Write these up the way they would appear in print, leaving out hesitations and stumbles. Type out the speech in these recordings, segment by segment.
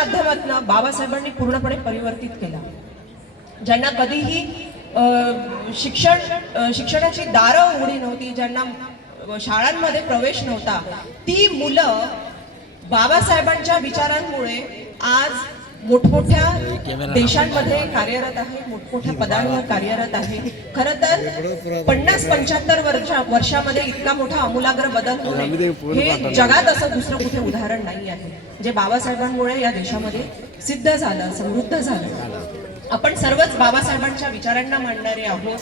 माध्यमातून बाबासाहेबांनी पूर्णपणे परिवर्तित केला। ज्यांना कधीही शिक्षणाची दारं उघडी नव्हती, ज्यांना शाळांमध्ये प्रवेश नव्हता, ती मुलं बाबासाहेबांच्या विचारांमुळे आज मोठमोठ्या देशांमध्ये कार्यरत आहे, मोठमोठ्या पदांवर कार्यरत आहे। खरं तर 50-75 वर्षामध्ये इतका मोठा आमूलाग्र बदल होणे हे जगात असं दुसरं कुठे उदाहरण नाही आहे, जे बाबासाहेबांमुळे या देशामध्ये सिद्ध झालं, समृद्ध झालं। आपण सर्वच बाबासाहेबांच्या विचारांना मानणारे आहोत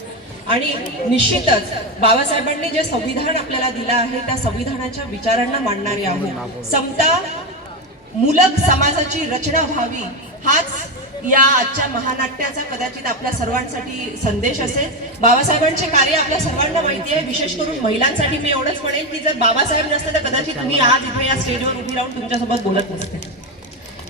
आणि निश्चितच बाबासाहेबांनी जे संविधान आपल्याला दिलं आहे त्या संविधानाच्या विचारांना मानणारे आहोत। समता मूलक समाजाची रचना व्हावी हाच या आजच्या महानाट्याचा कदाचित आपल्या सर्वांसाठी संदेश असेल। बाबासाहेबांचे कार्य आपल्या सर्वांना माहिती आहे, विशेष करून महिलांसाठी मी एवढंच म्हणेन की जर बाबासाहेब नसते तर कदाचित मी आज इथे या स्टेजवर उभी राहून तुमच्यासोबत बोलत नसते।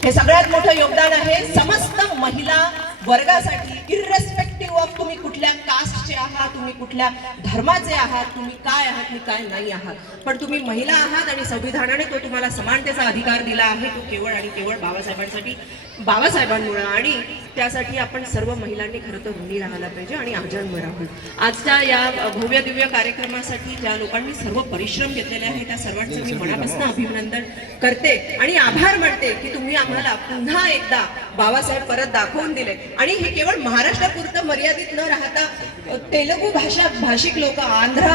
हे सगळ्यात मोठं योगदान आहे समस्त महिला वर्गासाठी, इररेस्पेक्टिव्ह ऑफ तुम्ही कुठल्या कास्टचे आहात, तुम्ही कुठल्या धर्माचे आहात, तुम्ही काय आहात आणि काय नाही आहात, पण तुम्ही महिला आहात आणि संविधानाने तो तुम्हाला समानतेचा अधिकार दिला आहे, तो केवळ आणि केवळ बाबासाहेबांसाठी, बाबासाहेबांमुळे। आणि त्यासाठी आपण सर्व महिलांनी खरं तर ऋणी राहायला पाहिजे आणि अजन्म राहू। आजच्या या भव्य दिव्य कार्यक्रमासाठी ज्या लोकांनी सर्व परिश्रम घेतलेले आहेत त्या सर्वांचं मी मनापासून अभिनंदन करते आणि आभार मानते की तुम्ही आम्हाला पुन्हा एकदा बाबासाहेब परत दाखवून दिले। आणि हे केवळ महाराष्ट्रापुरतं मर्यादित न राहता तेलुगू भाषिक लोक, आंध्र,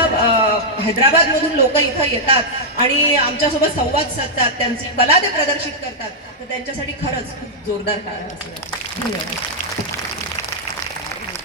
हैदराबाद मधून लोक इथं येतात आणि आमच्यासोबत संवाद साधतात, त्यांची कला ते प्रदर्शित करतात, तर त्यांच्यासाठी खरंच खूप जोरदार टाळ्या वाजवा। धन्यवाद।